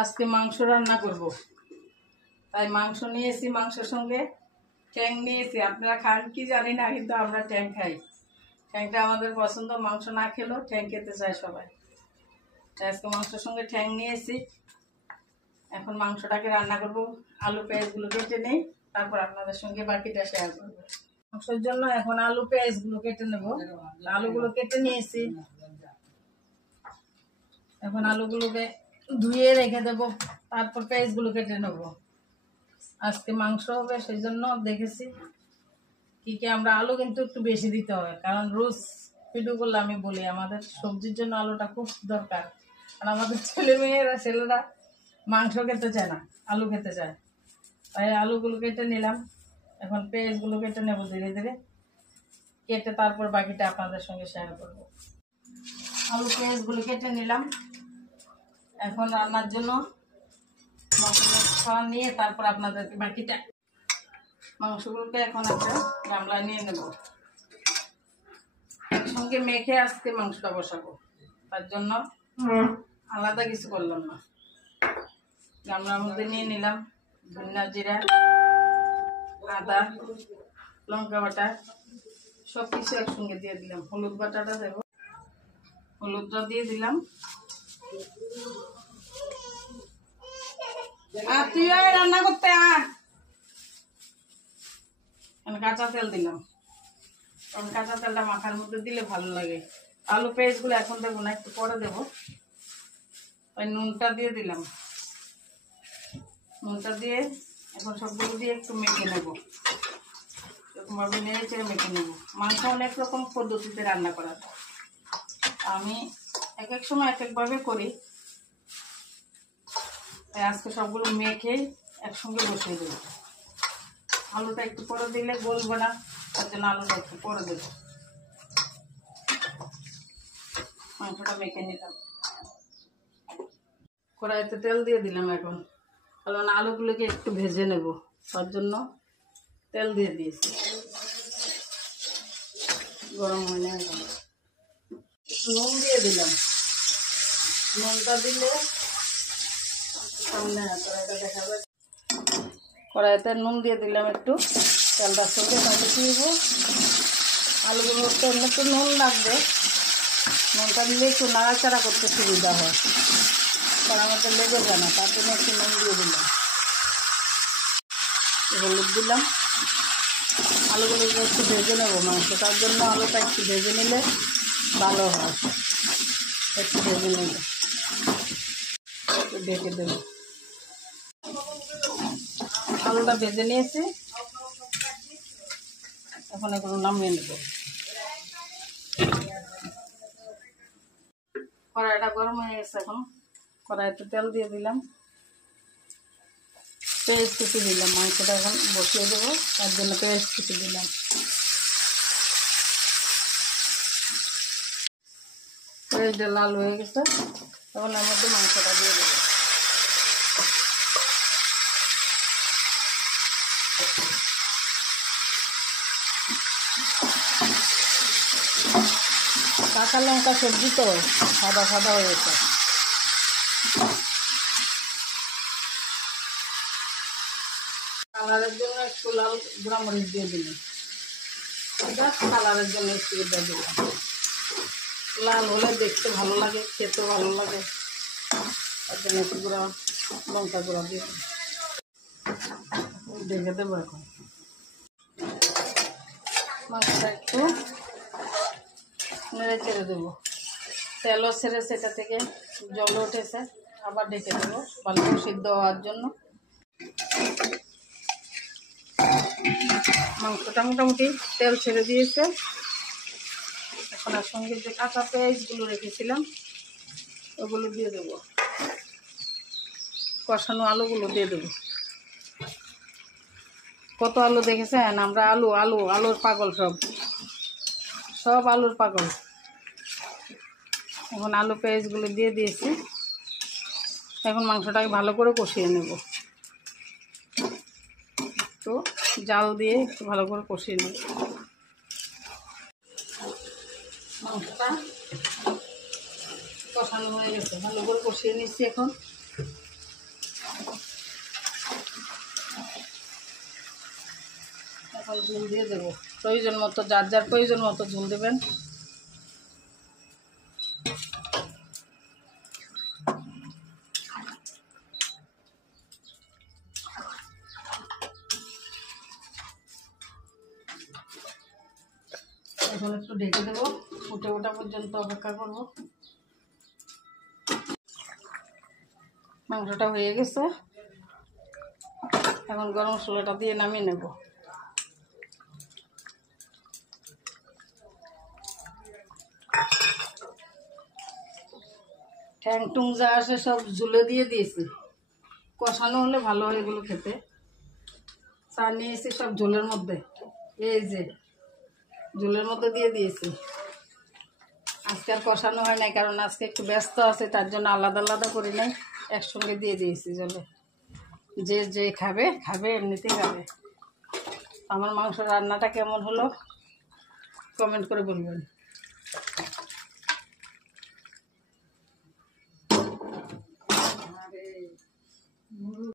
আজকে মাংস রান্না করব, তাই মাংস নিয়েছি, মাংসের সঙ্গে ট্যাং নিয়েছি। আপনারা খান কি জানি না, কিন্তু আমরা ট্যাং খাই। ট্যাংটা আমাদের পছন্দ, মাংস না খেলেও ট্যাং খেতে চায় সবাই। তাই আজকে মাংসের সঙ্গে ট্যাং নিয়েছি। এখন মাংসটাকে রান্না করব। আলু পেঁয়াজগুলো কেটে নেই, তারপর আপনাদের সঙ্গে বাকিটা শেয়ার করব। মাংসের জন্য এখন আলু পেঁয়াজগুলো কেটে নেব। আলুগুলো কেটে নিয়েছি, এখন আলুগুলোকে ধুয়ে রেখে দেবো, তারপর পেঁয়াজগুলো কেটে নেব। আজকে মাংস হবে, সেই জন্য দেখেছি কি আমরা আলু কিন্তু একটু বেশি দিতে হবে, কারণ রোজ ভিডিও করলে আমি বলি আমাদের সবজির জন্য আলুটা খুব দরকার। আর আমাদের ছেলেরা মাংস খেতে চায় না, আলু খেতে চায়। তাই আলুগুলো কেটে নিলাম, এখন পেঁয়াজগুলো কেটে নেব ধীরে ধীরে, কেটে তারপর বাকিটা আপনাদের সঙ্গে শেয়ার করব। আলু পেঁয়াজগুলো কেটে নিলাম। এখন রান্নার জন্য মশলা নিয়ে তারপর আপনাদেরকে বাকিটা মাংসগুলোকে এখন একটা গামলায় নিয়ে নেব। একসঙ্গে মেখে আজকে মাংসটা বসাবো, তার জন্য আলাদা কিছু করলাম না। গামলার মধ্যে নিয়ে নিলাম ধনিয়া, জিরা, আদা, লঙ্কা বাটা, সব কিছু একসঙ্গে দিয়ে দিলাম। হলুদ বাটাটা দেবো, হলুদটা দিয়ে দিলাম। আর তুই রান্না করতে কাঁচা তেল দিলাম, কারণ কাঁচা তেলটা মাখার মধ্যে দিলে ভালো লাগে। আলু পেঁয়াজগুলো এখন দেবো না, একটু পরে দেবো। ওই নুনটা দিয়ে দিলাম, নুনটা দিয়ে এখন সবগুলো দিয়ে একটু মেখে নেব। এরকমভাবে নেড়ে চেড়ে মেখে নেব। মাংস অনেক রকম পদ্ধতিতে রান্না করা যায়, আমি এক এক সময় এক একভাবে করি। তাই আজকে সবগুলো মেখে একসঙ্গে বসিয়ে দেবো। আলুটা একটু পরে দিলে গলবে না, তার জন্য আলুটা একটু পরে দেবো। মাংসটা মেখে নিলাম, কড়াইতে তেল দিয়ে দিলাম। এখন কারণ আলুগুলোকে একটু ভেজে নেব, তার জন্য তেল দিয়ে দিয়েছি। গরম হয়ে নেই, একটু নুন দিয়ে দিলাম। নুনটা দিলে সামনে কড়াইটা দেখা যায়। কড়াইতে নুন দিয়ে দিলাম একটু, তেলটা সঙ্গে সঙ্গে দিব। আলুগুলো তো একটু নুন লাগবে, নুনটা দিলে একটু নাড়াচাড়া করতে সুবিধা হয়, কড়ার মধ্যে লেগে যায় না, তার জন্য একটু নুন দিয়ে দিলাম। হলুদ দিলাম। আলুগুলো একটু ভেজে নেবো মাংস, তার জন্য আলুটা একটু ভেজে নিলে ভালো হয়। একটু ভেজে নিলে একটু ঢেকে দেবো। আলুটা ভেজে নিয়েছি, এখন এগুলো নামিয়ে নেব। কড়াইটা গরম হয়ে গেছে, এখন কড়াইতে তেল দিয়ে দিলাম, পেঁয়াজ কুচি দিলাম। মাংসটা এখন বসিয়ে দেবো, তার জন্য পেঁয়াজ কুচি দিলাম। পেঁয়াজটা লাল হয়ে গেছে, তখন এর মধ্যে মাংসটা দিয়ে দেবো। কাঁচা লঙ্কা সবজি তো সাদা সাদা হয়েছে। কালারের জন্য একটু লাল গুঁড়ামরিচ দিয়ে দিলাম, কালারের জন্য একটু দিয়ে দিলাম। লাল হলে দেখতে ভালো লাগে, খেতে ভালো লাগে, তার জন্য একটু লঙ্কা গুঁড়া দিয়ে ঢেকে দেবো। এখন মাংসটা একটু নেড়ে চেড়ে দেবো। তেলও ছেড়েছে, এটা থেকে জল উঠেছে, আবার ঢেকে দেবো ভালো করে সিদ্ধ হওয়ার জন্য। মাংসটা মোটামুটি তেল ছেড়ে দিয়েছে। এখন আর সঙ্গে যে কাঁচা পেঁয়াজগুলো রেখেছিলাম ওগুলো দিয়ে দেবো, কষানো আলুগুলো দিয়ে দেবো। কত আলু দেখেছেন, আমরা আলুর পাগল, সব আলুর পাগল। এখন আলু পেঁয়াজগুলো দিয়ে দিয়েছি, এখন মাংসটাকে ভালো করে কষিয়ে নেব। তো জাল দিয়ে একটু ভালো করে কষিয়ে নেব। মাংসটা কষানো হয়ে গেছে, ভালো করে কষিয়ে নিচ্ছি। এখন এখন ঝুল দিয়ে দেবো প্রয়োজন মতো, যার যার প্রয়োজন মতো ঝুল দেবেন। এখন একটু ঢেকে দেবো, ফুটে ওঠা পর্যন্ত অপেক্ষা করব। মাংসটা হয়ে গেছে, এখন গরম মশলাটা দিয়ে নামিয়ে নেব। ঠ্যাং টুং যা আসে সব ঝুলে দিয়ে দিয়েছি, কষানো হলে ভালো হয় এগুলো খেতে। চা নিয়েছি সব ঝোলের মধ্যে, এই যে ঝোলের মধ্যে দিয়ে দিয়েছি। আজকে আর কষানো হয় নাই, কারণ আজকে একটু ব্যস্ত আছে, তার জন্য আলাদা আলাদা করি নাই, একসঙ্গে দিয়ে দিয়েছি জলে। যে যে খাবে খাবে, এমনিতেই খাবে। আমার মাংস রান্নাটা কেমন হলো কমেন্ট করে বলবেন।